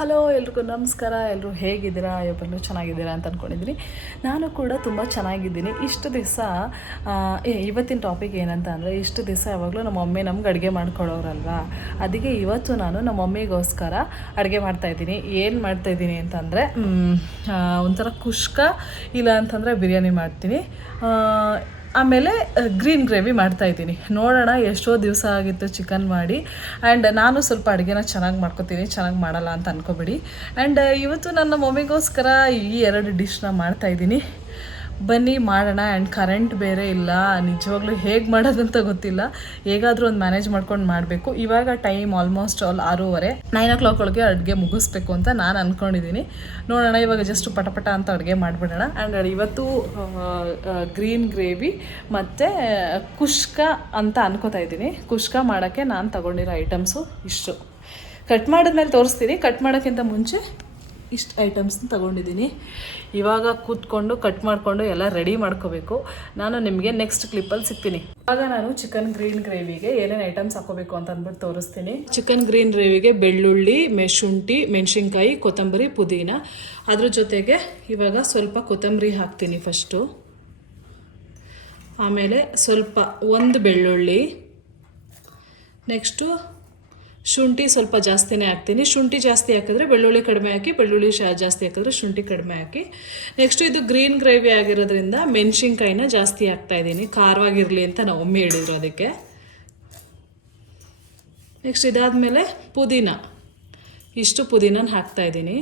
Hello ಎಲ್ರಿಗೂ ನಮಸ್ಕಾರ. ಎಲ್ಲರೂ ಹೇಗಿದ್ದೀರಾ? ಎಲ್ಲರೂ ಚೆನ್ನಾಗಿದ್ದೀರಾ ಅಂತ ಅಂದ್ಕೊಂಡಿದ್ದೀನಿ. ನಾನು ಕೂಡ ತುಂಬ ಚೆನ್ನಾಗಿದ್ದೀನಿ. ಇಷ್ಟು ದಿವಸ ಇವತ್ತಿನ ಟಾಪಿಕ್ ಏನಂತ ಅಂದರೆ, ಇಷ್ಟು ದಿವಸ ಯಾವಾಗಲೂ ನಮ್ಮ ಮಮ್ಮಿ ನಮ್ಗೆ ಅಡುಗೆ ಮಾಡ್ಕೊಡೋರಲ್ವಾ. ಅದಕ್ಕೆ ಇವತ್ತು ನಾನು ನಮ್ಮ ಮಮ್ಮಿಗೋಸ್ಕರ ಅಡುಗೆ ಮಾಡ್ತಾಯಿದ್ದೀನಿ. ಏನು ಮಾಡ್ತಾಯಿದ್ದೀನಿ ಅಂತಂದರೆ, ಒಂಥರ ಕುಷ್ಕ ಇಲ್ಲ ಅಂತಂದರೆ ಬಿರಿಯಾನಿ ಮಾಡ್ತೀನಿ. ಆಮೇಲೆ ಗ್ರೀನ್ ಗ್ರೇವಿ ಮಾಡ್ತಾಯಿದ್ದೀನಿ. ನೋಡೋಣ, ಎಷ್ಟೋ ದಿವಸ ಆಗಿತ್ತು ಚಿಕನ್ ಮಾಡಿ. ಆ್ಯಂಡ್ ನಾನು ಸ್ವಲ್ಪ ಅಡುಗೆನ ಚೆನ್ನಾಗಿ ಮಾಡ್ಕೊತೀನಿ, ಚೆನ್ನಾಗಿ ಮಾಡಲ್ಲ ಅಂತ ಅಂದ್ಕೊಬೇಡಿ. ಆ್ಯಂಡ್ ಇವತ್ತು ನನ್ನ ಮಮ್ಮಿಗೋಸ್ಕರ ಈ 2 ಡಿಶ್ನ ಮಾಡ್ತಾಯಿದ್ದೀನಿ. ಬನ್ನಿ ಮಾಡೋಣ. ಆ್ಯಂಡ್ ಕರೆಂಟ್ ಬೇರೆ ಇಲ್ಲ, ನಿಜವಾಗ್ಲೂ ಹೇಗೆ ಮಾಡೋದಂತ ಗೊತ್ತಿಲ್ಲ. ಹೇಗಾದರೂ ಒಂದು ಮ್ಯಾನೇಜ್ ಮಾಡ್ಕೊಂಡು ಮಾಡಬೇಕು. ಇವಾಗ ಟೈಮ್ ಆಲ್ಮೋಸ್ಟ್ 6:30, 9 o'clock ಒಳಗೆ ಅಡುಗೆ ಮುಗಿಸ್ಬೇಕು ಅಂತ ನಾನು ಅಂದ್ಕೊಂಡಿದ್ದೀನಿ. ನೋಡೋಣ, ಇವಾಗ ಜಸ್ಟ್ ಪಟಪಟ ಅಂತ ಅಡುಗೆ ಮಾಡಿಬಿಡೋಣ. ಆ್ಯಂಡ್ ಇವತ್ತು ಗ್ರೀನ್ ಗ್ರೇವಿ ಮತ್ತು ಕುಷ್ಕ ಅಂತ ಅನ್ಕೋತಾ ಇದ್ದೀನಿ. ಕುಷ್ಕ ಮಾಡೋಕ್ಕೆ ನಾನು ತಗೊಂಡಿರೋ ಐಟಮ್ಸು ಇಷ್ಟು. ಕಟ್ ಮಾಡಿದ್ಮೇಲೆ ತೋರಿಸ್ತೀನಿ. ಕಟ್ ಮಾಡೋಕ್ಕಿಂತ ಮುಂಚೆ ಇಷ್ಟು ಐಟಮ್ಸ್ನ ತೊಗೊಂಡಿದ್ದೀನಿ. ಇವಾಗ ಕೂತ್ಕೊಂಡು ಕಟ್ ಮಾಡಿಕೊಂಡು ಎಲ್ಲ ರೆಡಿ ಮಾಡ್ಕೋಬೇಕು. ನಾನು ನಿಮಗೆ ನೆಕ್ಸ್ಟ್ ಕ್ಲಿಪ್ಪಲ್ಲಿ ಸಿಗ್ತೀನಿ. ಇವಾಗ ನಾನು ಚಿಕನ್ ಗ್ರೀನ್ ಗ್ರೇವಿಗೆ ಏನೇನು ಐಟಮ್ಸ್ ಹಾಕೋಬೇಕು ಅಂತ ಅಂದ್ಬಿಟ್ಟು ತೋರಿಸ್ತೀನಿ. ಚಿಕನ್ ಗ್ರೀನ್ ಗ್ರೇವಿಗೆ ಬೆಳ್ಳುಳ್ಳಿ, ಶುಂಠಿ, ಮೆಣಸಿನ್ಕಾಯಿ, ಕೊತ್ತಂಬರಿ, ಪುದೀನ. ಅದ್ರ ಜೊತೆಗೆ ಇವಾಗ ಸ್ವಲ್ಪ ಕೊತ್ತಂಬರಿ ಹಾಕ್ತೀನಿ ಫಸ್ಟು. ಆಮೇಲೆ ಸ್ವಲ್ಪ ಒಂದು ಬೆಳ್ಳುಳ್ಳಿ. ನೆಕ್ಸ್ಟು ಶುಂಠಿ ಸ್ವಲ್ಪ ಜಾಸ್ತಿನೇ ಹಾಕ್ತೀನಿ. ಶುಂಠಿ ಜಾಸ್ತಿ ಹಾಕಿದ್ರೆ ಬೆಳ್ಳುಳ್ಳಿ ಕಡಿಮೆ ಹಾಕಿ, ಬೆಳ್ಳುಳ್ಳಿ ಜಾಸ್ತಿ ಹಾಕಿದ್ರೆ ಶುಂಠಿ ಕಡಿಮೆ ಹಾಕಿ. ನೆಕ್ಸ್ಟು ಇದು ಗ್ರೀನ್ ಗ್ರೇವಿ ಆಗಿರೋದ್ರಿಂದ ಮೆಣಸಿನ್ಕಾಯಿನ ಜಾಸ್ತಿ ಹಾಕ್ತಾಯಿದ್ದೀನಿ, ಖಾರವಾಗಿರಲಿ ಅಂತ ನಾವು ಒಮ್ಮೆ ಹೇಳಿದ್ರು ಅದಕ್ಕೆ. ನೆಕ್ಸ್ಟ್ ಇದಾದಮೇಲೆ ಪುದೀನ, ಇಷ್ಟು ಪುದೀನ ಹಾಕ್ತಾಯಿದ್ದೀನಿ.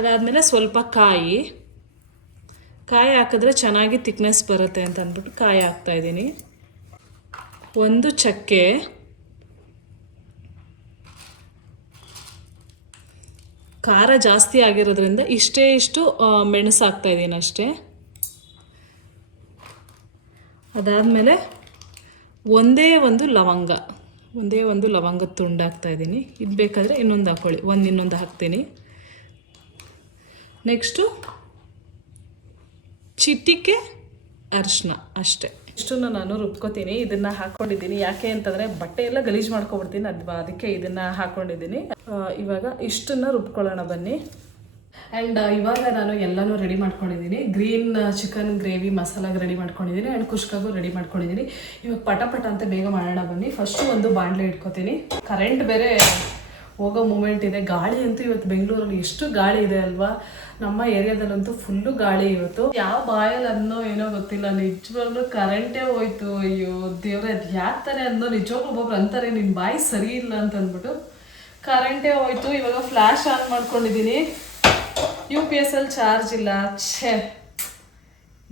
ಅದಾದಮೇಲೆ ಸ್ವಲ್ಪ ಕಾಯಿ ಹಾಕಿದ್ರೆ ಚೆನ್ನಾಗಿ ತಿಕ್ನೆಸ್ ಬರುತ್ತೆ ಅಂತ ಅಂದ್ಬಿಟ್ಟು ಕಾಯಿ ಹಾಕ್ತಾಯಿದ್ದೀನಿ. ಒಂದು ಚಕ್ಕೆ, ಖಾರ ಜಾಸ್ತಿ ಆಗಿರೋದ್ರಿಂದ ಇಷ್ಟು ಮೆಣಸು ಹಾಕ್ತಾಯಿದ್ದೀನಿ ಅಷ್ಟೇ. ಅದಾದಮೇಲೆ ಒಂದೇ ಒಂದು ಲವಂಗದ ತುಂಡು ಹಾಕ್ತಾಯಿದ್ದೀನಿ. ಇದು ಬೇಕಾದರೆ ಇನ್ನೊಂದು ಹಾಕ್ಕೊಳ್ಳಿ, ಇನ್ನೊಂದು ಹಾಕ್ತೀನಿ. ನೆಕ್ಸ್ಟು ಚಿಟಿಕೆ ಅರಿಶಿನ ಅಷ್ಟೇ. ಇಷ್ಟನ್ನು ನಾನು ರುಬ್ಕೋತೀನಿ. ಇದನ್ನು ಹಾಕ್ಕೊಂಡಿದ್ದೀನಿ ಯಾಕೆ ಅಂತಂದರೆ ಬಟ್ಟೆ ಎಲ್ಲ ಗಲೀಜು ಮಾಡ್ಕೊಬಿಡ್ತೀನಿ, ಅದಕ್ಕೆ ಇದನ್ನು ಹಾಕ್ಕೊಂಡಿದ್ದೀನಿ. ಇವಾಗ ಇಷ್ಟನ್ನು ರುಬ್ಕೊಳ್ಳೋಣ ಬನ್ನಿ. ಆ್ಯಂಡ್ ಇವಾಗ ನಾನು ಎಲ್ಲನೂ ರೆಡಿ ಮಾಡ್ಕೊಂಡಿದ್ದೀನಿ. ಗ್ರೀನ್ ಚಿಕನ್ ಗ್ರೇವಿ ಮಸಾಲಾಗೆ ರೆಡಿ ಮಾಡ್ಕೊಂಡಿದ್ದೀನಿ, ಆ್ಯಂಡ್ ಕುಷ್ಕಾಗೂ ರೆಡಿ ಮಾಡ್ಕೊಂಡಿದ್ದೀನಿ. ಇವಾಗ ಪಟ ಅಂತ ಬೇಗ ಮಾಡೋಣ ಬನ್ನಿ. ಫಸ್ಟು ಒಂದು ಬಾಣಲೆ ಇಟ್ಕೋತೀನಿ. ಕರೆಂಟ್ ಬೇರೆ ಹೋಗೋ ಮೂಮೆಂಟ್ ಇದೆ. ಗಾಳಿ ಅಂತೂ ಇವತ್ತು ಬೆಂಗಳೂರಲ್ಲಿ ಎಷ್ಟು ಗಾಳಿ ಇದೆ ಅಲ್ವಾ. ನಮ್ಮ ಏರಿಯಾದಲ್ಲಂತೂ ಫುಲ್ಲು ಗಾಳಿ ಇವತ್ತು. ಯಾವ ಬಾಯಲ್ಲಿ ಅನ್ನೋ ಏನೋ ಗೊತ್ತಿಲ್ಲ, ನಿಜವಾಗ್ಲೂ ಕರೆಂಟೇ ಹೋಯ್ತು. ಅಯ್ಯೋ ದೇವ್ರೆ, ಅದು ಯಾಕ್ತಾರೆ ಅನ್ನೋ ನಿಜವಾಗ್ಲೂ ಒಬ್ಬೊಬ್ರು ಅಂತಾರೆ ನಿನ್ನ ಬಾಯಿ ಸರಿ ಇಲ್ಲ ಅಂತ ಅಂದ್ಬಿಟ್ಟು. ಕರೆಂಟೇ ಹೋಯ್ತು. ಇವಾಗ ಫ್ಲ್ಯಾಶ್ ಆನ್ ಮಾಡ್ಕೊಂಡಿದ್ದೀನಿ. UPS ಅಲ್ಲಿ ಚಾರ್ಜ್ ಇಲ್ಲ.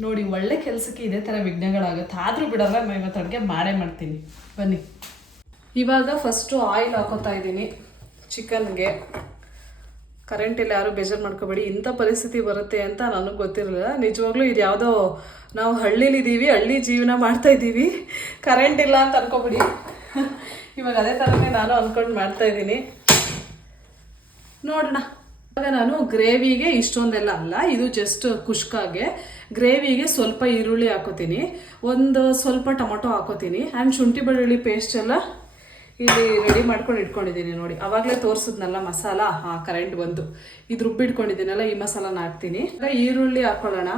ನೋಡಿ, ಒಳ್ಳೆ ಕೆಲಸಕ್ಕೆ ಇದೇ ಥರ ವಿಘ್ನಗಳಾಗುತ್ತೆ. ಆದರೂ ಬಿಡಲ್ಲ, ನಾನು ಇವತ್ತು ಅಡುಗೆ ಮಾಡೇ ಮಾಡ್ತೀನಿ ಬನ್ನಿ. ಇವಾಗ ಫಸ್ಟು ಆಯಿಲ್ ಹಾಕೋತಾ ಇದ್ದೀನಿ ಚಿಕನ್ಗೆ. ಕರೆಂಟಿಲ್ಲ, ಯಾರು ಬೇಜಾರು ಮಾಡ್ಕೋಬೇಡಿ. ಇಂಥ ಪರಿಸ್ಥಿತಿ ಬರುತ್ತೆ ಅಂತ ನನಗೆ ಗೊತ್ತಿರಲಿಲ್ಲ. ನಿಜವಾಗ್ಲೂ ಇದು ಯಾವುದೋ ನಾವು ಹಳ್ಳಿಲಿದ್ದೀವಿ, ಹಳ್ಳಿ ಜೀವನ ಮಾಡ್ತಾಯಿದ್ದೀವಿ, ಕರೆಂಟ್ ಇಲ್ಲ ಅಂತ ಅನ್ಕೋಬೇಡಿ. ಇವಾಗ ಅದೇ ಥರನೇ ನಾನು ಅಂದ್ಕೊಂಡು ಮಾಡ್ತಾಯಿದ್ದೀನಿ. ನೋಡೋಣ. ಇವಾಗ ನಾನು ಗ್ರೇವಿಗೆ ಇಷ್ಟೊಂದೆಲ್ಲ ಅಲ್ಲ, ಇದು ಜಸ್ಟ್ ಕುಷ್ಕಾಗೆ. ಗ್ರೇವಿಗೆ ಸ್ವಲ್ಪ ಈರುಳ್ಳಿ ಹಾಕೋತೀನಿ, ಒಂದು ಸ್ವಲ್ಪ ಟೊಮೊಟೊ ಹಾಕೋತೀನಿ. ಆ್ಯಂಡ್ ಶುಂಠಿ ಬೆಳ್ಳುಳ್ಳಿ ಪೇಸ್ಟ್ ಎಲ್ಲ ಇಲ್ಲಿ ರೆಡಿ ಮಾಡ್ಕೊಂಡು ಇಟ್ಕೊಂಡಿದ್ದೀನಿ. ನೋಡಿ, ಆವಾಗಲೇ ತೋರಿಸಿದ್ನಲ್ಲ ಮಸಾಲ. ಕರೆಂಟ್ ಬಂತು. ಇದು ರುಬ್ಬಿಟ್ಕೊಂಡಿದ್ದೀನಲ್ಲ, ಈ ಮಸಾಲಾನ ಹಾಕ್ತೀನಿ. ಈಗ ಈರುಳ್ಳಿ ಹಾಕ್ಕೊಳ್ಳೋಣ.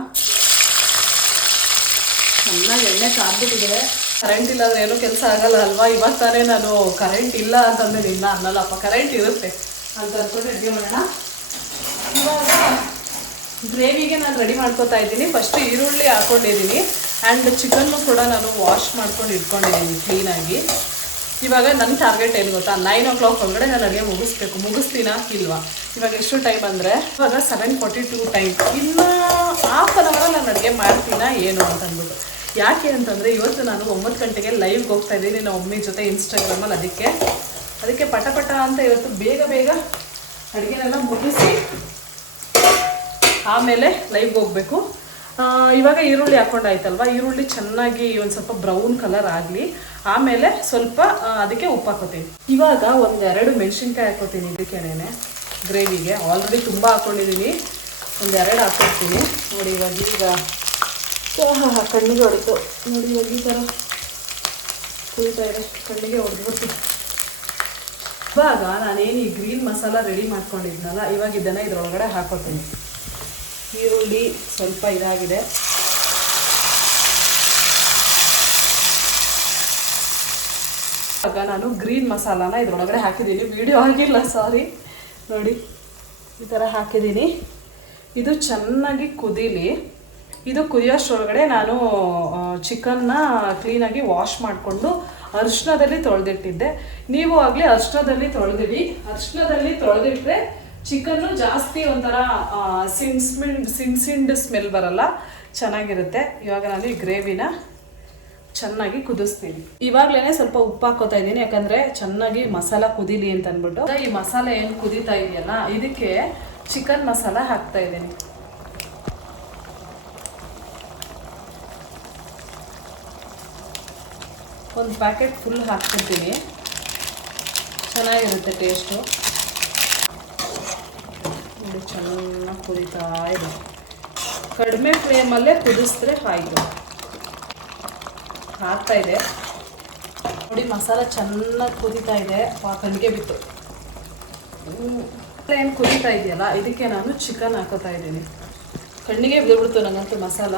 ಚೆನ್ನಾಗಿ ಎಣ್ಣೆ ಕಾದ್ಬಿಟ್ಟಿದೆ. ಕರೆಂಟ್ ಇಲ್ಲ ಅಂದರೆ ಏನೂ ಕೆಲಸ ಆಗಲ್ಲ ಅಲ್ವಾ. ಇವಾಗ ತಾನೇ ನಾನು ಕರೆಂಟ್ ಇಲ್ಲ ಅಂತಂದರೆ ಇಲ್ಲ ಅನ್ನಲ್ಲಪ್ಪ, ಕರೆಂಟ್ ಇರುತ್ತೆ ಅಂತ ಅಂದ್ಕೊಂಡು ಅಡುಗೆ ಮಾಡೋಣ. ಇವಾಗ ಗ್ರೇವಿಗೆ ನಾನು ರೆಡಿ ಮಾಡ್ಕೊತಾ ಇದ್ದೀನಿ. ಫಸ್ಟು ಈರುಳ್ಳಿ ಹಾಕ್ಕೊಂಡಿದ್ದೀನಿ. ಆ್ಯಂಡ್ ಚಿಕನ್ನು ಕೂಡ ನಾನು ವಾಶ್ ಮಾಡ್ಕೊಂಡು ಇಟ್ಕೊಂಡಿದ್ದೀನಿ ಕ್ಲೀನಾಗಿ. ಇವಾಗ ನನ್ನ ಟಾರ್ಗೆಟ್ ಏನು ಗೊತ್ತಾ, 9 o'clock ಒಳಗಡೆ ನಾನು ಅಡುಗೆ ಮುಗಿಸ್ತೀನಾ ಇಲ್ವಾ. ಇವಾಗ ಎಷ್ಟು ಟೈಮ್ ಅಂದರೆ ಇವಾಗ 7:42 ಟೈಮ್. ಇನ್ನು ಹಾಫ್ ಅನ್ ಅವರಲ್ಲಿ ನಾನು ಅಡುಗೆ ಮಾಡ್ತೀನಾ ಏನು ಅಂತಂದ್ಬಿಟ್ಟು. ಯಾಕೆ ಅಂತಂದರೆ ಇವತ್ತು ನಾನು 9 ಗಂಟೆಗೆ ಲೈವ್ಗೆ ಹೋಗ್ತಾ ಇದ್ದೀನಿ ನಮ್ಮ ಮಮ್ಮಿ ಜೊತೆ ಇನ್ಸ್ಟಾಗ್ರಾಮಲ್ಲಿ. ಅದಕ್ಕೆ ಪಟ ಅಂತ ಇವತ್ತು ಬೇಗ ಅಡುಗೆನೆಲ್ಲ ಮುಗಿಸಿ ಆಮೇಲೆ ಲೈವ್ಗೆ ಹೋಗಬೇಕು. ಇವಾಗ ಈರುಳ್ಳಿ ಹಾಕ್ಕೊಂಡಾಯ್ತಲ್ವ, ಈರುಳ್ಳಿ ಚೆನ್ನಾಗಿ ಒಂದು ಸ್ವಲ್ಪ ಬ್ರೌನ್ ಕಲರ್ ಆಗಲಿ. ಆಮೇಲೆ ಸ್ವಲ್ಪ ಅದಕ್ಕೆ ಉಪ್ಪು ಹಾಕೋತೀನಿ. ಇವಾಗ 1-2 ಮೆಣಸಿನ್ಕಾಯಿ ಹಾಕೋತೀನಿ ಇದಕ್ಕೇನೆ ಗ್ರೇವಿಗೆ. ಆಲ್ರೆಡಿ ತುಂಬ ಹಾಕ್ಕೊಂಡಿದ್ದೀನಿ, 1-2 ಹಾಕ್ಕೊಡ್ತೀನಿ. ನೋಡಿ, ಈಗ ಕಣ್ಣಿಗೆ ಹೊಡಿತು ನೋಡಿ. ಇವಾಗ ಈ ಥರ ಕುಯ್ತಾ ಇದೆ, ಕಣ್ಣಿಗೆ ಹೊಡೆದ್ಬಿಟ್ಟು ಇವಾಗ ನಾನೇನು ಈ ಗ್ರೀನ್ ಮಸಾಲ ರೆಡಿ ಮಾಡ್ಕೊಂಡಿದ್ನಲ್ಲ, ಇವಾಗ ಇದನ್ನು ಇದರೊಳಗಡೆ ಹಾಕೋತೀನಿ. ಈರುಳ್ಳಿ ಸ್ವಲ್ಪ ಇದಾಗಿದೆ. ಇವಾಗ ನಾನು ಗ್ರೀನ್ ಮಸಾಲಾನ ಇದರೊಳಗಡೆ ಹಾಕಿದ್ದೀನಿ. ವಿಡಿಯೋ ಆಗಿಲ್ಲ, ಸಾರಿ. ನೋಡಿ, ಈ ಥರ ಹಾಕಿದ್ದೀನಿ. ಇದು ಚೆನ್ನಾಗಿ ಕುದೀಲಿ. ಇದು ಕುದಿಯೋಷ್ಟರೊಳಗಡೆ ನಾನು ಚಿಕನ್ನ ಕ್ಲೀನಾಗಿ ವಾಶ್ ಮಾಡಿಕೊಂಡು ಅರಿಶಿಣದಲ್ಲಿ ತೊಳೆದಿಟ್ಟಿದ್ದೆ. ನೀವು ಆಗಲಿ ಅರಿಶಿಣದಲ್ಲಿ ತೊಳೆದಿಡಿ. ಅರಿಶಿಣದಲ್ಲಿ ತೊಳೆದಿಟ್ರೆ ಚಿಕನ್ನು ಜಾಸ್ತಿ ಒಂಥರ ಸಿಂಡ್ ಸ್ಮೆಲ್ ಬರಲ್ಲ, ಚೆನ್ನಾಗಿರುತ್ತೆ. ಇವಾಗ ನಾನು ಈ ಗ್ರೇವಿನ ಚೆನ್ನಾಗಿ ಕುದಿಸ್ತೀನಿ. ಇವಾಗಲೇ ಸ್ವಲ್ಪ ಉಪ್ಪು ಹಾಕೋತಾ ಇದ್ದೀನಿ, ಯಾಕಂದರೆ ಚೆನ್ನಾಗಿ ಮಸಾಲ ಕುದೀಲಿ ಅಂತ ಅಂದ್ಬಿಟ್ಟು. ಈ ಮಸಾಲೆ ಏನು ಕುದೀತಾ ಇದೆಯಲ್ಲ, ಇದಕ್ಕೆ ಚಿಕನ್ ಮಸಾಲ ಹಾಕ್ತಾ ಇದ್ದೀನಿ. ಒಂದು ಪ್ಯಾಕೆಟ್ ಫುಲ್ ಹಾಕ್ತಿರ್ತೀನಿ, ಚೆನ್ನಾಗಿರುತ್ತೆ ಟೇಸ್ಟು. ನೋಡಿ, ಚೆನ್ನಾಗಿ ಕುದೀತಾ ಇದೆ. ಕಡಿಮೆ ಫ್ಲೇಮಲ್ಲೇ ಕುದಿಸಿದ್ರೆ ಆಯಿತು. ಹಾಕ್ತಾ ಇದೆ ನೋಡಿ, ಮಸಾಲ ಚೆನ್ನಾಗಿ ಕುದೀತಾ ಇದೆ. ಕಣ್ಣಿಗೆ ಬಿತ್ತು. ಏನು ಕುದೀತಾ ಇದೆಯಲ್ಲ, ಇದಕ್ಕೆ ನಾನು ಚಿಕನ್ ಹಾಕೋತಾ ಇದ್ದೀನಿ. ಕಣ್ಣಿಗೆ ಬಿದ್ದುಬಿಡ್ತು ನನಗಂತೂ ಮಸಾಲ.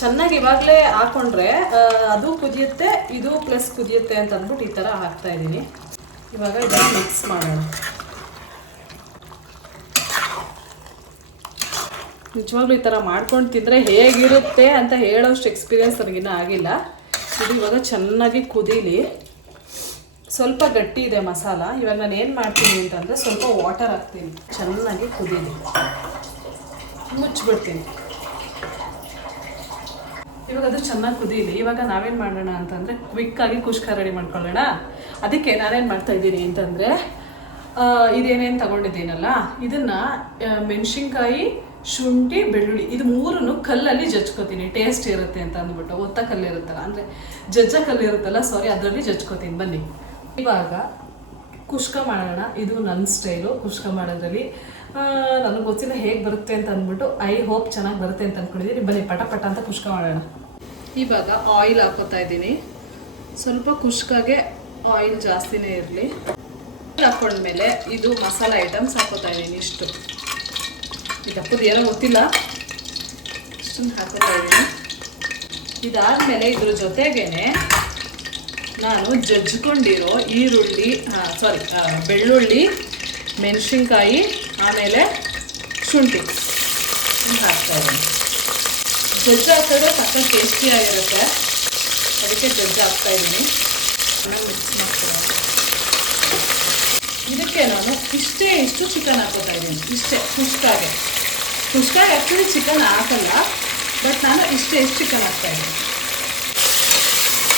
ಚೆನ್ನಾಗಿ ಇವಾಗಲೇ ಹಾಕೊಂಡ್ರೆ ಅದು ಕುದಿಯುತ್ತೆ, ಇದು ಪ್ಲಸ್ ಕುದಿಯುತ್ತೆ ಅಂತ ಅಂದ್ಬಿಟ್ಟು ಈ ಥರ ಹಾಕ್ತಾ ಇದ್ದೀನಿ. ಇವಾಗ ಇದನ್ನು ಮಿಕ್ಸ್ ಮಾಡೋಣ. ನಿಜವಾಗ್ಲೂ ಈ ಥರ ಮಾಡ್ಕೊಂಡು ತಿಂದರೆ ಹೇಗಿರುತ್ತೆ ಅಂತ ಹೇಳೋಷ್ಟು ಎಕ್ಸ್ಪೀರಿಯನ್ಸ್ ನನಗಿನ್ನೂ ಆಗಿಲ್ಲ. ಇದು ಇವಾಗ ಚೆನ್ನಾಗಿ ಕುದೀಲಿ. ಸ್ವಲ್ಪ ಗಟ್ಟಿ ಇದೆ ಮಸಾಲ. ಇವಾಗ ನಾನು ಏನು ಮಾಡ್ತೀನಿ ಅಂತಂದರೆ ಸ್ವಲ್ಪ ವಾಟರ್ ಹಾಕ್ತೀನಿ. ಚೆನ್ನಾಗಿ ಕುದೀಲಿ, ಮುಚ್ಚಿಬಿಡ್ತೀನಿ. ಇವಾಗ ಅದು ಚೆನ್ನಾಗಿ ಕುದೀಲಿ. ಇವಾಗ ನಾವೇನು ಮಾಡೋಣ ಅಂತಂದರೆ ಕ್ವಿಕ್ಕಾಗಿ ಕುಷ್ಕ ರೆಡಿ ಮಾಡ್ಕೊಳ್ಳೋಣ. ಅದಕ್ಕೆ ನಾನೇನು ಮಾಡ್ತಾಯಿದ್ದೀನಿ ಅಂತಂದರೆ, ಇದೇನೇನು ತಗೊಂಡಿದ್ದೀನಲ್ಲ, ಇದನ್ನು ಮೆಣಸಿನ್ಕಾಯಿ, ಶುಂಠಿ, ಬೆಳ್ಳುಳ್ಳಿ ಇದು ಮೂರನ್ನು ಕಲ್ಲಲ್ಲಿ ಜಜ್ಕೋತೀನಿ. ಟೇಸ್ಟ್ ಇರುತ್ತೆ ಅಂತ ಅಂದ್ಬಿಟ್ಟು. ಒತ್ತ ಕಲ್ಲು ಇರುತ್ತಲ್ಲ, ಅಂದರೆ ಜಜ್ಜ ಕಲ್ಲು ಇರುತ್ತಲ್ಲ, ಸಾರಿ, ಅದರಲ್ಲಿ ಜಜ್ಕೋತೀನಿ. ಬನ್ನಿ ಇವಾಗ ಕುಷ್ಕ ಮಾಡೋಣ. ಇದು ನನ್ನ ಸ್ಟೈಲು ಕುಷ್ಕ ಮಾಡೋದ್ರಲ್ಲಿ. ನನಗೆ ಗೊತ್ತಿಲ್ಲ ಹೇಗೆ ಬರುತ್ತೆ ಅಂತ ಅಂದ್ಬಿಟ್ಟು. ಐ ಹೋಪ್ ಚೆನ್ನಾಗಿ ಬರುತ್ತೆ ಅಂತ ಅಂದ್ಕೊಂಡಿದ್ದೀನಿ. ಬನ್ನಿ ಪಟ ಪಟ ಅಂತ ಕುಷ್ಕ ಮಾಡೋಣ. ಇವಾಗ ಆಯಿಲ್ ಹಾಕೋತಾ ಇದ್ದೀನಿ. ಸ್ವಲ್ಪ ಕುಷ್ಕಾಗೆ ಆಯಿಲ್ ಜಾಸ್ತಿನೇ ಇರಲಿ. ಹಾಕೊಂಡ್ಮೇಲೆ ಇದು ಮಸಾಲ ಐಟಮ್ಸ್ ಹಾಕೋತಾ ಇದ್ದೀನಿ. ಇಷ್ಟು ಇದಪ್ಪದು ಏನೋ ಗೊತ್ತಿಲ್ಲ, ಇಷ್ಟನ್ನು ಹಾಕೋತಾ ಇದ್ದೀನಿ. ಇದಾದಮೇಲೆ ಇದ್ರ ಜೊತೆಗೇನೆ ನಾನು ಜಜ್ಕೊಂಡಿರೋ ಈರುಳ್ಳಿ, ಬೆಳ್ಳುಳ್ಳಿ, ಮೆಣಸಿನ್ಕಾಯಿ, ಆಮೇಲೆ ಶುಂಠಿ ಹಾಕ್ತಾ ಇದ್ದೀನಿ. ಜಜ್ಜು ಹಾಕಿದ್ರೆ ಸಕ್ಕ ಟೇಸ್ಟಿಯಾಗಿರುತ್ತೆ, ಅದಕ್ಕೆ ಜಜ್ಜು ಹಾಕ್ತಾ ಇದ್ದೀನಿ. ಚೆನ್ನಾಗಿ ಮಿಕ್ಸ್ ಮಾಡ್ತೀನಿ. ಇದಕ್ಕೆ ನಾನು ಇಷ್ಟು ಚಿಕನ್ ಹಾಕೋತಾ ಇದ್ದೀನಿ. ಇಷ್ಟೇ ಕುಷ್ಕಾಗೆ ಆ್ಯಕ್ಚುಲಿ ಚಿಕನ್ ಹಾಕಲ್ಲ, ಬಟ್ ನಾನು ಇಷ್ಟು ಚಿಕನ್ ಹಾಕ್ತಾಯಿದ್ದೀನಿ.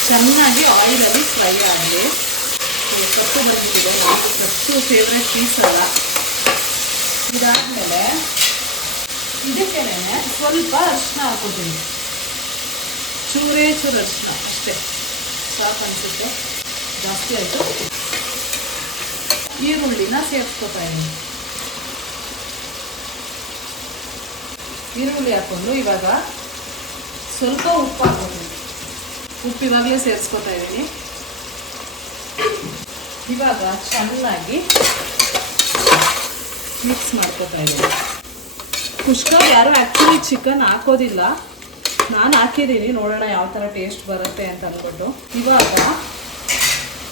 ಚೆನ್ನಾಗಿ ಆಯಿಲಲ್ಲಿ ಫ್ರೈ ಆಗಲಿ. ಕಪ್ಪು ಬಂದ್ಬಿಟ್ಟಿದೆ, ನನಗೆ ಕಪ್ಪು ಫೇವ್ರೆಟ್ ಪೀಸ್ ಅಲ್ಲ. ಇದಾದಮೇಲೆ ಇದಕ್ಕೇನೆ ಸ್ವಲ್ಪ ಅರಿಶಿನ ಹಾಕೋತೀನಿ. ಚೂರು ಅರಿಶಿನ ಅಷ್ಟೇ ಸಾಕು ಅನಿಸುತ್ತೆ, ಜಾಸ್ತಿ ಆಯಿತು. ಈರುಳ್ಳಿನ ಸೇರಿಸ್ಕೊತಾ ಇದ್ದೀನಿ. ಈರುಳ್ಳಿ ಹಾಕ್ಕೊಂಡು ಇವಾಗ ಸ್ವಲ್ಪ ಉಪ್ಪು ಹಾಕೋತೀನಿ. ಉಪ್ಪು ಇವಾಗಲೇ ಸೇರಿಸ್ಕೊತಾ ಇದ್ದೀನಿ. ಇವಾಗ ಚೆನ್ನಾಗಿ ಮಿಕ್ಸ್ ಮಾಡ್ಕೊತಾ ಇದ್ದೀನಿ. ಕುಷ್ಕ ಯಾರು ಆ್ಯಕ್ಚುಲಿ ಚಿಕನ್ ಹಾಕೋದಿಲ್ಲ, ನಾನು ಹಾಕಿದ್ದೀನಿ. ನೋಡೋಣ ಯಾವ ಥರ ಟೇಸ್ಟ್ ಬರುತ್ತೆ ಅಂತ ಅಂದ್ಬಿಟ್ಟು. ಇವಾಗ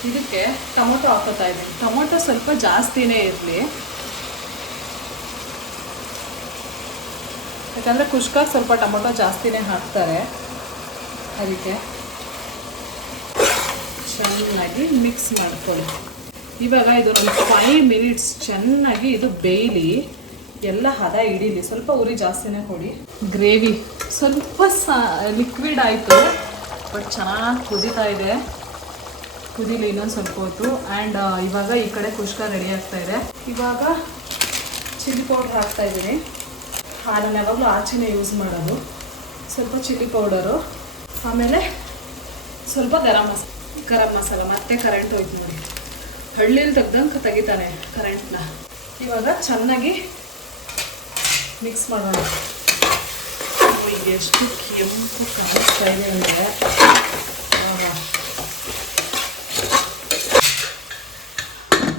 ಇದಕ್ಕೆ ಟೊಮೊಟೊ ಹಾಕೋತಾ ಇದ್ದೀನಿ. ಟೊಮೊಟೊ ಸ್ವಲ್ಪ ಜಾಸ್ತಿನೇ ಇರಲಿ, ಯಾಕಂದರೆ ಕುಷ್ಕಾಗೆ ಸ್ವಲ್ಪ ಟೊಮೊಟೊ ಜಾಸ್ತಿನೇ ಹಾಕ್ತಾರೆ. ಅದಕ್ಕೆ ಚೆನ್ನಾಗಿ ಮಿಕ್ಸ್ ಮಾಡ್ಕೊಳ್ಳಿ. ಇವಾಗ ಇದು ಒಂದು 5 ಮಿನಿಟ್ಸ್ ಚೆನ್ನಾಗಿ ಇದು ಬೇಯಲಿ, ಎಲ್ಲ ಹದ ಹಿಡೀಲಿ. ಸ್ವಲ್ಪ ಉರಿ ಜಾಸ್ತಿನೇ ಕೊಡಿ. ಗ್ರೇವಿ ಸ್ವಲ್ಪ ಲಿಕ್ವಿಡ್ ಆಯಿತು, ಬಟ್ ಚೆನ್ನಾಗಿ ಕುದೀತಾ ಇದೆ. ಕುದೀಲಿ ಇನ್ನೊಂದು ಸ್ವಲ್ಪ ಹೊತ್ತು. ಆ್ಯಂಡ್ ಇವಾಗ ಈ ಕಡೆ ಕುಷ್ಕ ರೆಡಿ ಆಗ್ತಾಯಿದೆ. ಇವಾಗ ಚಿಲ್ಲಿ ಪೌಡ್ರ್ ಹಾಕ್ತಾಯಿದ್ದೀನಿ. ನಾನು ಯಾವಾಗಲೂ ಆಚೆನೇ ಯೂಸ್ ಮಾಡೋದು. ಸ್ವಲ್ಪ ಚಿಲ್ಲಿ ಪೌಡರು, ಆಮೇಲೆ ಸ್ವಲ್ಪ ಗರಂ ಮಸಾಲ. ಮತ್ತೆ ಕರೆಂಟ್ ಹೋಯ್ತು ನೋಡಿ, ಹಳ್ಳಿಲಿ ತೆಗ್ದಂಗೆ ತೆಗಿತಾನೆ ಕರೆಂಟ್ನ. ಇವಾಗ ಚೆನ್ನಾಗಿ ಮಿಕ್ಸ್ ಮಾಡೋಣ. ಗ್ರೇವಿ ಎಷ್ಟು ಕೆಂಪು ಕಾಣಿಸ್ತಾ ಇದೆ ಅಂದರೆ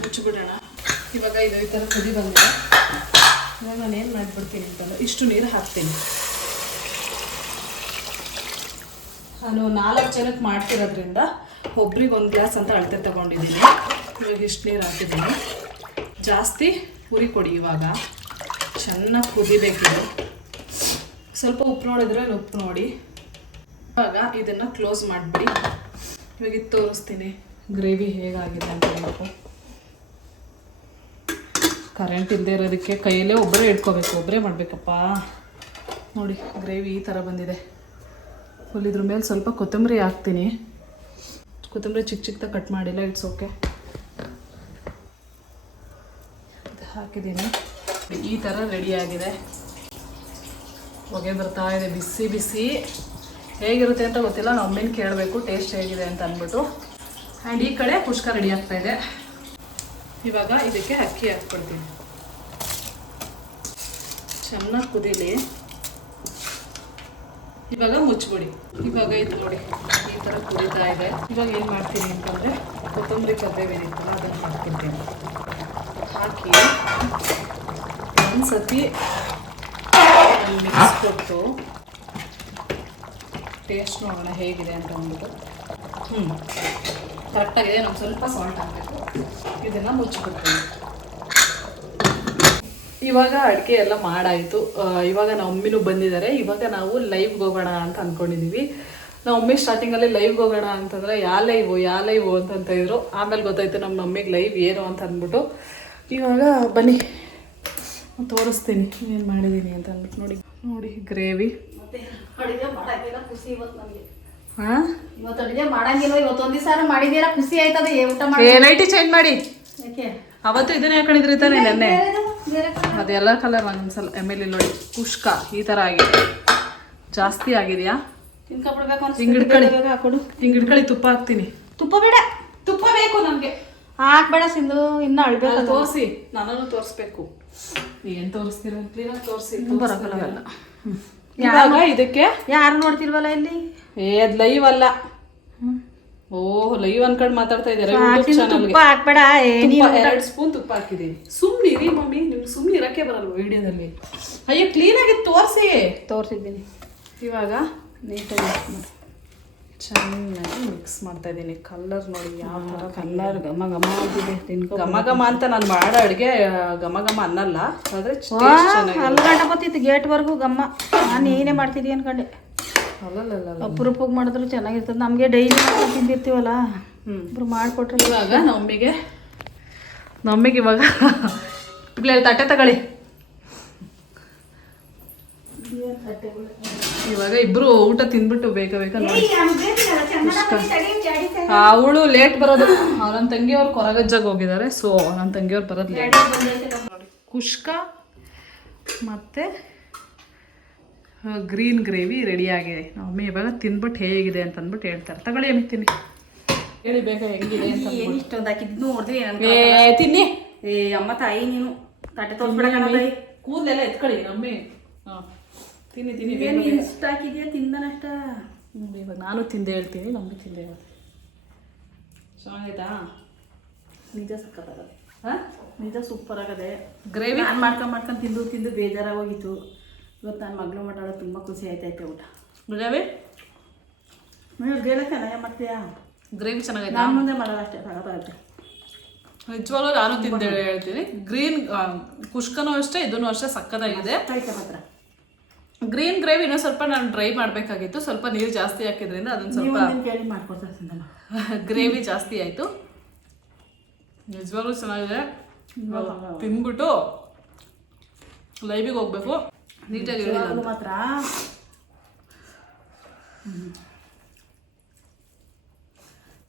ಮುಚ್ಚಿಬಿಡೋಣ. ಇವಾಗ ಇದು ಈ ಥರ ಕುದಿ ಬಂದರೆ ಇವಾಗ ನಾನು ಏನು ಮಾಡಿಬಿಡ್ತೀನಿ ಅಂತಂದರೆ ಇಷ್ಟು ನೀರು ಹಾಕ್ತೀನಿ. ನಾನು 4 ಜನಕ್ಕೆ ಮಾಡ್ತಿರೋದ್ರಿಂದ ಒಬ್ರಿಗೆ 1 ಗ್ಲಾಸ್ ಅಂತ ಅಳತೆ ತೊಗೊಂಡಿದ್ದೀನಿ. ಇವಾಗ ಇಷ್ಟು ನೀರು ಹಾಕಿದ್ದೀನಿ. ಜಾಸ್ತಿ ಉರಿ ಕೊಡಿ. ಇವಾಗ ಚೆನ್ನಾಗಿ ಕುದಿಬೇಕಿದೆ. ಸ್ವಲ್ಪ ಉಪ್ಪು ನೋಡಿದ್ರೆ ಉಪ್ಪು ನೋಡಿ. ಇವಾಗ ಇದನ್ನು ಕ್ಲೋಸ್ ಮಾಡಿಬಿಡಿ. ಇವಾಗ ಇದು ತೋರಿಸ್ತೀನಿ ಗ್ರೇವಿ ಹೇಗಾಗಿದೆ ಅಂತ ಹೇಳ್ಬೇಕು. ಕರೆಂಟ್ ಇಲ್ಲದೆ ಇರೋದಕ್ಕೆ ಕೈಯಲ್ಲೇ ಒಬ್ಬರೇ ಇಟ್ಕೋಬೇಕು, ಒಬ್ಬರೇ ಮಾಡಬೇಕಪ್ಪ. ನೋಡಿ ಗ್ರೇವಿ ಈ ಥರ ಬಂದಿದೆ. ಇದ್ರ ಮೇಲೆ ಸ್ವಲ್ಪ ಕೊತ್ತಂಬರಿ ಹಾಕ್ತೀನಿ. ಕೊತ್ತಂಬರಿ ಚಿಕ್ಕ ಚಿಕ್ಕದಾಗಿ ಕಟ್ ಮಾಡಿಲ್ಲ, ಇಟ್ಸ್ ಓಕೆ. ಹಾಕಿದ್ದೀನಿ. ಈ ಥರ ರೆಡಿಯಾಗಿದೆ. ಹೊಗೆ ಬರ್ತಾ ಇದೆ, ಬಿಸಿ ಬಿಸಿ. ಹೇಗಿರುತ್ತೆ ಅಂತ ಗೊತ್ತಿಲ್ಲ, ನಾವು ಒಮ್ಮೆನ ಕೇಳಬೇಕು ಟೇಸ್ಟ್ ಹೇಗಿದೆ ಅಂತ ಅಂದ್ಬಿಟ್ಟು. ಆ್ಯಂಡ್ ಈ ಕಡೆ ಕುಷ್ಕ ರೆಡಿ ಆಗ್ತಾಯಿದೆ. ಇವಾಗ ಇದಕ್ಕೆ ಅಕ್ಕಿ ಹಾಕ್ಬಿಡ್ತೀನಿ. ಚೆನ್ನಾಗಿ ಕುದೀಲಿ. ಇವಾಗ ಮುಚ್ಚಿಬಿಡಿ. ಇವಾಗ ಇದು ನೋಡಿ ಈ ಥರ ಕುದೀತಾ ಇದೆ. ಇವಾಗ ಏನು ಮಾಡ್ತೀನಿ ಅಂತಂದರೆ ಕೊತ್ತಂಬರಿ ಕರಿಬೇವಿನಿತ್ತಲ್ಲ ಅದನ್ನು ಹಾಕ್ಬಿಡ್ತೀನಿ. ಹಾಕಿ ಒಂದು ಸತಿ ಮಿಕ್ಸ್ ಕೊಟ್ಟು ಟೇಸ್ಟ್ ನೋಡೋಣ ಹೇಗಿದೆ ಅಂತ ಅಂದ್ಬಿಟ್ಟು. ಕರೆಕ್ಟಾಗಿದೆ. ನಮ್ಗೆ ಸ್ವಲ್ಪ ಸಾಲ್ಟ್ ಹಾಕಬೇಕು. ಇದನ್ನು ಮುಚ್ಚಿಬಿಡ್ತೀನಿ. ಇವಾಗ ಅಡುಗೆ ಎಲ್ಲ ಮಾಡಾಯಿತು. ಇವಾಗ ನಮ್ಮ ಮಮ್ಮಿನೂ ಬಂದಿದ್ದಾರೆ. ಇವಾಗ ನಾವು ಲೈವ್ಗೆ ಹೋಗೋಣ ಅಂತ ಅಂದ್ಕೊಂಡಿದ್ದೀವಿ. ನಮ್ಮ ಮಮ್ಮಿ ಸ್ಟಾರ್ಟಿಂಗಲ್ಲಿ ಲೈವ್ಗೆ ಹೋಗೋಣ ಅಂತಂದರೆ ಯಾ ಲೈವು ಅಂತ ಇದ್ರು. ಆಮೇಲೆ ಗೊತ್ತಾಯ್ತು ನಮ್ಮ ಮಮ್ಮಿಗೆ ಲೈವ್ ಏನು ಅಂತ ಅಂದ್ಬಿಟ್ಟು. ಇವಾಗ ಬನ್ನಿ ತೋರಿಸ್ತೀನಿ ಏನು ಮಾಡಿದ್ದೀನಿ ಅಂತ ಅಂದ್ಬಿಟ್ಟು. ನೋಡಿ ಗ್ರೇವಿ. ಅಡುಗೆ ಮಾಡಂಗಿಲ್ಲ, ಖುಷಿ ಇವತ್ತು ನನಗೆ. ಹಾಂ, ಇವತ್ತು ಅಡುಗೆ ಮಾಡಂಗಿಲ್ಲ. ಇವತ್ತೊಂದು ದಿವಸ ಮಾಡಿದ್ದೀರಾ, ಖುಷಿ ಆಯ್ತದೆ. ಊಟ ಮಾಡಿ ನೈಟಿ ಚೇಂಜ್ ಮಾಡಿ. ಯಾಕೆ ಅವತ್ತು ಇದನ್ನೇ ಹಾಕೊಂಡಿದ್ರಿ ತಾನೆ ನೆನ್ನೆ. ಅದೆಲ್ಲ ಕಲರ್ ಒಂದ್ಸಲ ಎಮ್ಮೆಲಿ ನೋಡಿ. ಕುಷ್ಕ ಈ ಥರ ಆಗಿದೆ. ಜಾಸ್ತಿ ಆಗಿದೆಯಾ? ತಿನ್ಕೊಬಿಡ್ಬೇಕು ಅಂತ ಹಿಂಗೆ ಹಿಡ್ಕೊಳ್ಳಿ. ಹಾಕೊಡು. ಹಿಂಗೆ ಹಿಡ್ಕೊಳ್ಳಿ. ತುಪ್ಪ ಹಾಕ್ತೀನಿ. ತುಪ್ಪ ಬೇಡ, ತುಪ್ಪ ಬೇಕು ನಮಗೆ. ಹಾಕ್ಬೇಡ ಸಿಂಧು, ಇನ್ನೂ ಅಳ್ಬೇಕು. ತೋರಿಸಿ, ನನ್ನನ್ನು ತೋರಿಸ್ಬೇಕು. ಏನು ತೋರಿಸ್ತೀರ ಕ್ಲೀನಾಗಿ ತೋರಿಸಿ. ಬರೋಲ್ಲ. ಇವಾಗ ಇದಕ್ಕೆ ಯಾರು ನೋಡ್ತಿಲ್ವಲ್ಲ ಇಲ್ಲಿ. ಅದು ಲೈವ್ ಅಲ್ಲ. ಓಹ್, ಲೈವ್ ಅನ್ಕೊಂಡು ಮಾತಾಡ್ತಾ ಇದ್ದಾರೆ. ತುಪ್ಪ ಹಾಕ್ಬೇಡ. 2 ಸ್ಪೂನ್ ತುಪ್ಪ ಹಾಕಿದೀನಿ. ಸುಮ್ಮನಿರಿ ಮಮ್ಮಿ, ನಿಮ್ಗೆ ಸುಮ್ಮನೆ ಇರಕ್ಕೆ ಬರಲ್ವ ವಿಡಿಯೋದಲ್ಲಿ? ಅಯ್ಯೋ, ಕ್ಲೀನಾಗಿ ತೋರಿಸಿದ್ದೀನಿ. ಇವಾಗ ನೀಟಾಗಿ ಚೆನ್ನಾಗಿ ಮಿಕ್ಸ್ ಮಾಡ್ತಾ ಇದ್ದೀನಿ. ಕಲರ್ ನೋಡಿ ಯಾವ ಥರ ಕಲ್ಲರ್ ಘಮ ಘಮ ಆಗಿದೆ. ಘಮ ಘಮ ಅಂತ ನಾನು ಮಾಡೋ ಅಡುಗೆ ಘಮ ಘಮ ಅನ್ನಲ್ಲ, ಆದರೆ ಅಲ್ಲಿ ಗಂಟ ಬತ್ತಿತ್ತು ಗೇಟ್ವರೆಗೂ ಘಮ್ಮ. ನಾನು ಏನೇ ಮಾಡ್ತಿದ್ದೀವಿ ಅನ್ಕೊಂಡೆ. ಅಲ್ಲಲ್ಲ, ಅಪರೂಪಕ್ಕೆ ಮಾಡಿದ್ರು ಚೆನ್ನಾಗಿರ್ತದೆ. ನಮಗೆ ಡೈಲಿ ತಿಂದಿರ್ತೀವಲ್ಲ, ಇಬ್ರು ಮಾಡಿಕೊಟ್ರೆ. ಇವಾಗ ನಮ್ಮಿಗೆ ಇವಾಗ ಇಲ್ಲಿ ತಟ್ಟೆ ತಗೊಳ್ಳಿ. ಇವಾಗ ಇಬ್ರು ಊಟ ತಿಂದ್ಬಿಟ್ಟು ಬೇಗ ನೋಡಿ. ಅವಳು ಲೇಟ್ ಬರೋದು. ನನ್ನ ತಂಗಿಯವ್ರು ಕೊರಗಜ್ಜಾಗ ಹೋಗಿದ್ದಾರೆ. ಸೊ ನನ್ನ ತಂಗಿಯವ್ರು ಬರೋದು ಲೇಟ್. ನೋಡಿ, ಕುಷ್ಕ ಮತ್ತು ಗ್ರೀನ್ ಗ್ರೇವಿ ರೆಡಿ ಆಗಿದೆ. ನಮ್ಮಮ್ಮಿ ಇವಾಗ ತಿಂದ್ಬಿಟ್ಟು ಹೇಗಿದೆ ಅಂತ ಅಂದ್ಬಿಟ್ಟು ಹೇಳ್ತಾರೆ. ತಗೊಳ್ಳಿ ಅಮ್ಮಿ, ತಿನ್ನಿ. ಹೇಳಿ ಬೇಗ ಹೆಂಗಿದೆ ಅಂತ. ಇಷ್ಟೊಂದು ಹಾಕಿದ್ದು ನೋಡಿದ್ರಿ ತಿನ್ನಿ. ಅಮ್ಮ ತಾಯಿ ನೀನು ತಟ್ಟೆ ತೋರಿಸ್ಬೇಡ. ಕೂದಲೆಲ್ಲ ಎತ್ಕೊಳ್ಳಿ ನಮ್ಮಿ. ಹಾಂ, ತಿನ್ನಿ. ಇಷ್ಟ ಹಾಕಿದ್ಯಾ? ತಿಂದನಷ್ಟ. ಇವಾಗ ನಾನು ತಿಂದೆ ಹೇಳ್ತೀನಿ, ನಮಗೆ ತಿಂದೆ ಹೇಳ್ತೀನಿ. ಚೆನ್ನಾಗೈತಾ? ನಿಜ ಸಕ್ಕತ್ತಾಗದೆ. ಹಾಂ, ನಿಜ ಸೂಪರ್ ಆಗದೆ. ಗ್ರೇವಿ ನಾನು ಮಾಡ್ಕೊಂಡು ತಿಂದು ಬೇಜಾರಾಗೋಗಿತ್ತು. ಇವತ್ತು ನನ್ನ ಮಗಳು ಮಾಡೋದು ತುಂಬ ಖುಷಿ ಆಯ್ತೈತೆ ಊಟ. ಗ್ರೇವಿ ನೀವು ಚೆನ್ನಾಗಿ ಮಾಡ್ತೀಯಾ? ಗ್ರೇವಿ ಚೆನ್ನಾಗೈತೆ. ನಾನು ಮುಂದೆ ಮಾಡೋದು ಅಷ್ಟೇ, ಸಕ್ಕತ್ತಾಗುತ್ತೆ. ನಿಜವಾಗ್ಲೂ ನಾನು ತಿಂದೆ ಹೇಳ್ತೀನಿ. ಗ್ರೀನ್ ಕುಷ್ಕನೂ ಅಷ್ಟೇ, ಇದೂ ಅಷ್ಟೇ ಸಕ್ಕತ್ತಾಗಿದೆ. ಮಾತ್ರ ಗ್ರೀನ್ ಗ್ರೇವಿ ಇನ್ನೂ ಸ್ವಲ್ಪ ನಾನು ಡ್ರೈ ಮಾಡಬೇಕಾಗಿತ್ತು. ಸ್ವಲ್ಪ ನೀರು ಜಾಸ್ತಿ ಹಾಕಿದ್ರಿಂದ ಅದನ್ನು ಸ್ವಲ್ಪ ಕೇಳಿ ಮಾಡ್ಕೊಡ್ತಾರೆ. ಗ್ರೇವಿ ಜಾಸ್ತಿ ಆಯಿತು. ನಿಜವಾಗ್ಲೂ ಚೆನ್ನಾಗಿದೆ. ತಿಂದ್ಬಿಟ್ಟು ಲೈವಿಗೆ ಹೋಗ್ಬೇಕು. ನೀಟಾಗಿ ಹೇಳಿಲ್ಲ ಮಾತ್ರ.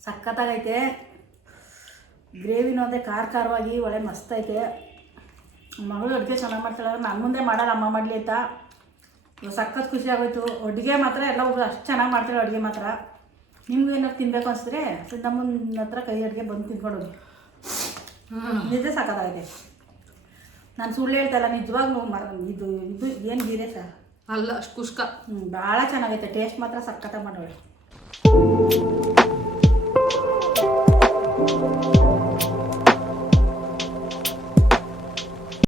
ಸಖತ್ತಾಗೈತೆ. ಗ್ರೇವಿನೂ ಅದೇ ಖಾರವಾಗಿ ಒಳ್ಳೆ ಮಸ್ತ್ ಐತೆ. ಮಗಳು ಅಡುಗೆ ಚೆನ್ನಾಗಿ ಮಾಡ್ತಾಳೆ. ನನ್ನ ಮುಂದೆ ಮಾಡಲ್ಲ, ಅಮ್ಮ ಮಾಡಲಿ ಅಂತ. ಸಖತ್ ಖುಷಿ ಆಗೋಯ್ತು. ಅಡುಗೆ ಮಾತ್ರ ಎಲ್ಲ ಹೋಗಿ ಅಷ್ಟು ಚೆನ್ನಾಗಿ ಮಾಡ್ತಾಳೆ ಅಡುಗೆ ಮಾತ್ರ. ನಿಮ್ಗೂ ಏನಾದ್ರು ತಿನ್ನಬೇಕು ಅನಿಸಿದ್ರೆ ಸಿದ್ದಮ್ಮನ ಹತ್ರ ಕೈ ಅಡುಗೆ ಬಂದು ತಿನ್ಕೊಂಡು ಹೋಗಿ. ನಿಜ ಸಖತ್ತಾಗೈತೆ. ನಾನು ಸುಳ್ಳು ಹೇಳ್ತಾಯಿಲ್ಲ, ನಿಜವಾಗ್ಲೂ ಇದು ಏನು ಗೀರೆ ಸರ್ ಅಲ್ಲ ಅಷ್ಟು ಕುಷ್ಕ. ಭಾಳ ಚೆನ್ನಾಗೈತೆ, ಟೇಸ್ಟ್ ಮಾತ್ರ ಸಖತ್ತಾಗಿ ಮಾಡೋಳು.